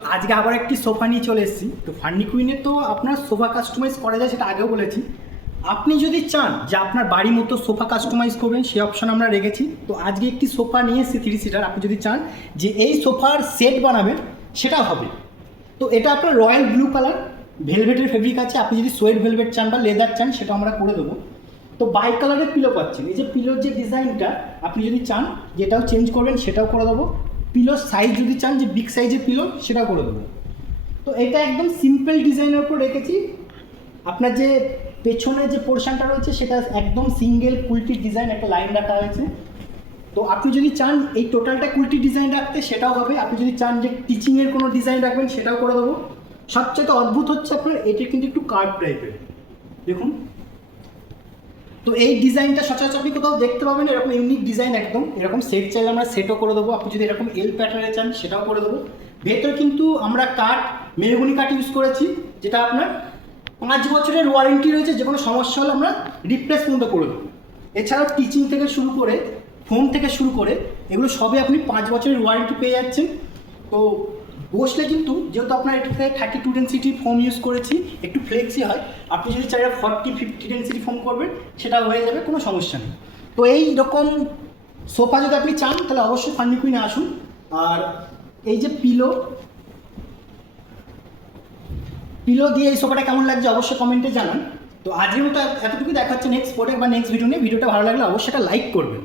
আজকে আবার একটি সোফা নিয়ে চলে এসেছি। তো ফার্নি কুইনে তো আপনার সোফা কাস্টমাইজ করা যায়, সেটা আগেও বলেছি। আপনি যদি চান যে আপনার বাড়ি মতো সোফা কাস্টমাইজ করবেন, সেই অপশন আমরা রেখেছি। তো আজকে একটি সোফা নিয়ে এসেছি 3 সিটার। আপনি যদি চান যে এই সোফার সেট বানাবেন, সেটা হবে। তো এটা আপনার রয়্যাল ব্লু কালার ভেলভেটের ফেব্রিক আছে। আপনি যদি সোয়েট ভেলভেট চান বা লেদার চান, সেটা আমরা করে দেবো। তো বাই কালারের পিলো পাচ্ছেন। এই যে পিলোর যে ডিজাইনটা, আপনি যদি চান যেটাও চেঞ্জ করবেন, সেটাও করে দেবো। পিলোর সাইজ যদি চান যে বিগ সাইজের পিলো, সেটাও করে দেবো। তো এটা একদম সিম্পল ডিজাইনের উপর রেখেছি। আপনার যে পেছনে যে পোর্শনটা রয়েছে, সেটা একদম সিঙ্গেল কুলটির ডিজাইন, একটা লাইন রাখা হয়েছে। তো আপনি যদি চান এই টোটালটা কুলটি ডিজাইন রাখতে, সেটাও হবে। আপনি যদি চান যে টিচিংয়ের কোনো ডিজাইন রাখবেন, সেটাও করে দেবো। সবচেয়ে অদ্ভুত হচ্ছে আপনার এটা কিন্তু একটু কার্ভ টাইপের, দেখুন। তো এই ডিজাইনটা সচরাচর আপনি কোথাও দেখতে পাবেন, এরকম ইউনিক ডিজাইন একদম। এরকম সেট চাইলে আমরা সেটও করে দেবো। আপনি যদি এরকম এল প্যাটার্নে চান, সেটাও করে দেবো। ভেতরে কিন্তু আমরা কাঠ, মেহগনি কাঠ ইউজ করেছি, যেটা আপনার 5 বছরের ওয়ারেন্টি রয়েছে। যে কোনো সমস্যা হলে আমরা রিপ্লেস পর্যন্ত করে দেবো। এছাড়াও টিচিং থেকে শুরু করে, ফোম থেকে শুরু করে, এগুলো সবই আপনি 5 বছরের ওয়ারেন্টি পেয়ে যাচ্ছেন। তো বসলে কিন্তু, যেহেতু আপনার এটাতে 32 ডেন্সিটি ফোম ইউজ করেছি, একটু ফ্লেক্সি হয়। আপনি যদি চাই 40-50 ডেন্সিটি ফোম করবেন, সেটা হয়ে যাবে, কোনো সমস্যা নেই। তো এই রকম সোফা যদি আপনি চান, তাহলে অবশ্যই ফার্নি কুইনে আসুন। আর এই যে পিলো দিয়ে এই সোফাটা কেমন লাগছে অবশ্যই কমেন্টে জানান। তো আজকের মতো এতটুকু। দেখা হচ্ছে নেক্সট প্রোডাক্ট বা নেক্সট ভিডিও নিয়ে। ভিডিওটা ভালো লাগলে অবশ্যই একটা লাইক করবেন।